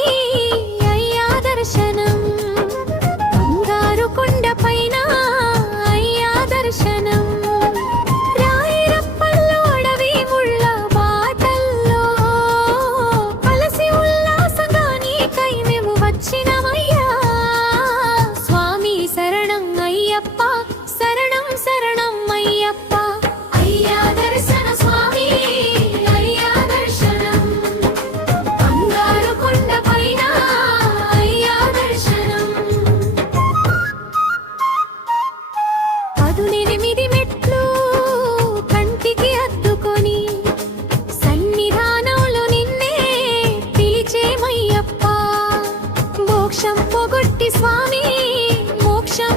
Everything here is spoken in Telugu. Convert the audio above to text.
స్వామి అయ్యా దర్శనం బంగారు కొండ పైన అయ్యా దర్శనం రాయిరప్పల్లో అడవి ముళ్ళ బాటల్లో కలసి ఉల్లాసంగా నీకై మేము వచ్చినమయ్యా స్వామి శరణం అయ్యప్ప శరణం శరణం అయ్యప్ప అయ్యా దర్శన స్వామి అయ్యా దర్శనం బంగారు కొండ పైన అయ్యా దర్శనం 18 మెట్లు కంటికి అద్దుకొని సన్నిధానంలో నిన్నే పిలిచేమయ్యప్ప మోక్షం పోగొట్టి స్వామి మోక్షం